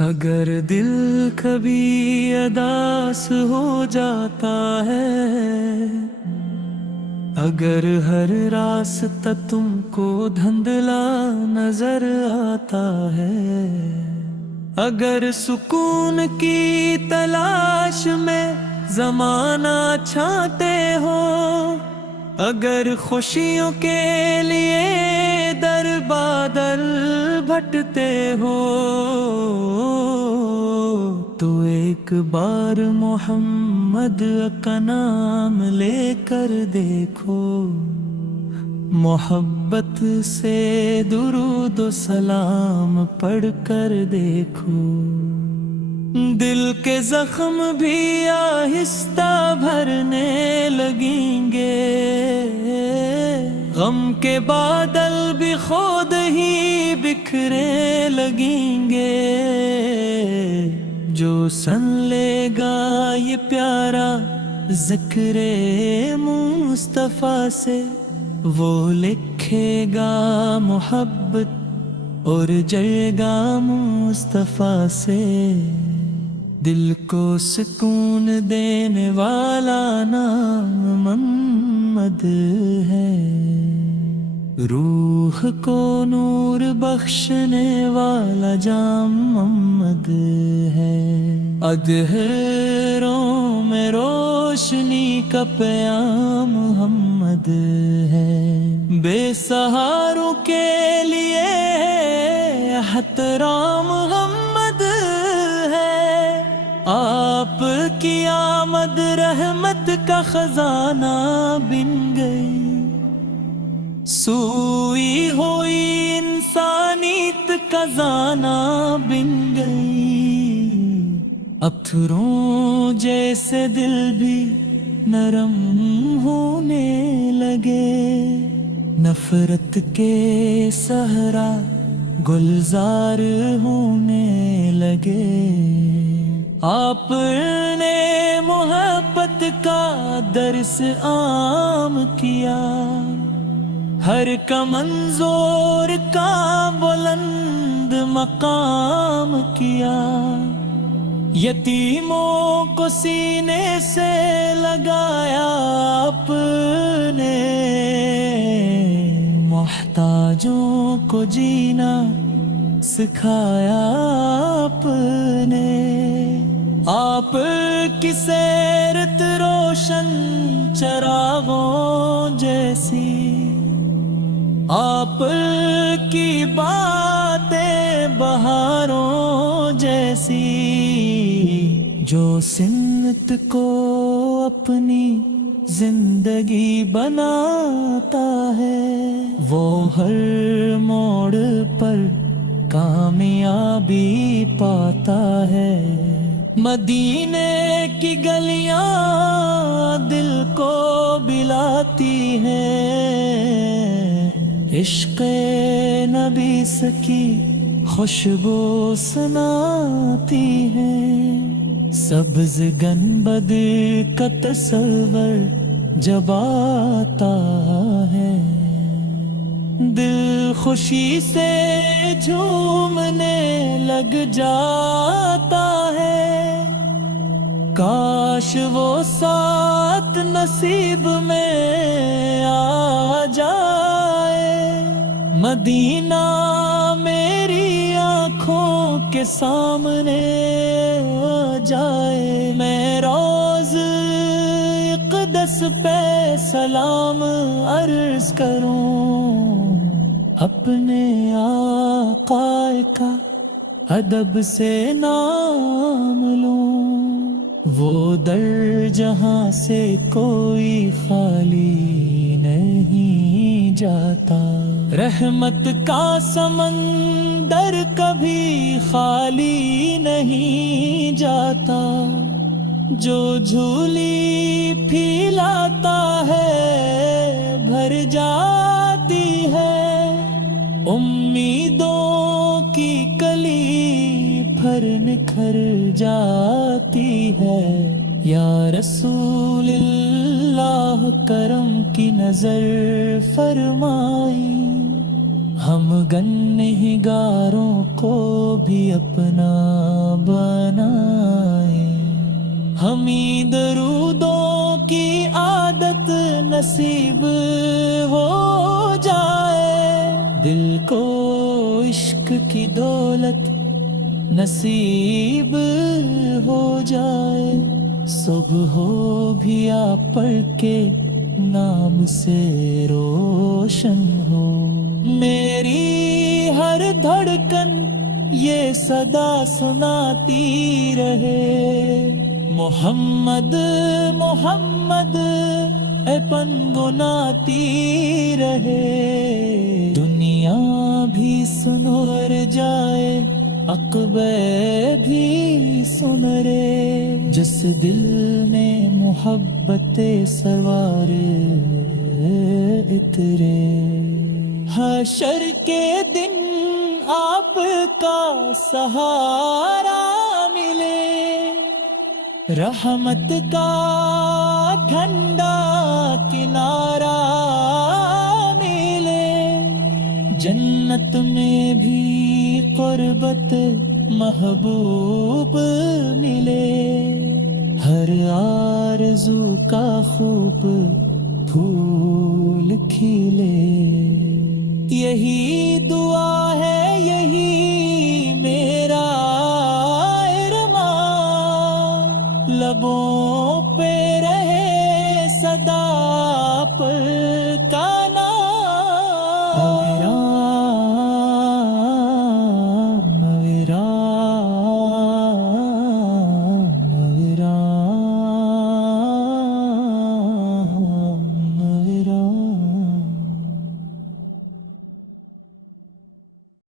اگر دل کبھی اداس ہو جاتا ہے، اگر ہر راستہ تم کو دھندلا نظر آتا ہے، اگر سکون کی تلاش میں زمانہ چھانتے ہو، اگر خوشیوں کے لیے در بادل بھٹتے ہو، تو ایک بار محمد کا نام لے کر دیکھو، محبت سے درود و سلام پڑھ کر دیکھو، دل کے زخم بھی آہستہ بھرنے لگیں گے، غم کے بادل بھی خود ہی بکھرنے لگیں گے، جو سن لے گا یہ پیارا ذکر مصطفیٰ سے، وہ لکھے گا محبت اور جلے گا مصطفیٰ سے، دل کو سکون دینے والا نام محمد ہے، روح کو نور بخشنے والا جام محمد ہے، اندھیروں میں روشنی کا پیام محمد ہے، بے سہاروں کے لیے احترام محمد ہے، آپ کی آمد رحمت کا خزانہ بن گئی، سوئی ہوئی انسانیت کا زانہ بن گئی، پتھروں جیسے دل بھی نرم ہونے لگے، نفرت کے صحرا گلزار ہونے لگے، آپ نے محبت کا درس عام کیا، ہر کا منظور کا بلند مقام کیا، یتیموں کو سینے سے لگایا آپ نے، محتاجوں کو جینا سکھایا آپ نے، آپ کی سیرت روشن چراغوں جیسی، آپ کی باتیں بہاروں جیسی، جو سمت کو اپنی زندگی بناتا ہے، وہ ہر موڑ پر کامیابی پاتا ہے، مدینے کی گلیاں دل کو بلاتی ہیں، عشق نبی کی خوشبو سناتی ہیں، سبز گنبد کا تصور جب آتا ہے، دل خوشی سے جھومنے لگ جاتا ہے، کاش وہ ساتھ نصیب میں آ جائے، مدینہ میری آنکھوں کے سامنے آ جائے، میں روز اقدس پہ سلام عرض کروں، اپنے آقا کا ادب سے نام لوں، وہ در جہاں سے کوئی خالی نہیں جاتا، رحمت کا سمندر کبھی خالی نہیں جاتا، جو جھولی پھیلاتا ہے بھر جاتی ہے، امیدوں کی کلی پھر نکھر جاتی ہے۔ یا رسول اللہ کرم کی نظر فرمائی، ہم گنہگاروں کو بھی اپنا بنائے، ہمیں درودوں کی عادت نصیب ہو جائے، دل کو عشق کی دولت نصیب ہو جائے، صبح ہو بھی آپ پڑھ کے نام سے روشن ہو، میری ہر دھڑکن یہ صدا سناتی رہے، محمد محمد اے پنگناتی رہے، دنیا بھی سنور جائے عقبے بھی سن رے، جس دل میں محبت سروار اترے، حشر کے دن آپ کا سہارا ملے، رحمت کا ٹھنڈا کنارہ ملے، جنت میں بھی قربت محبوب ملے، ہر آرزو کا خوب پھول کھلے، یہی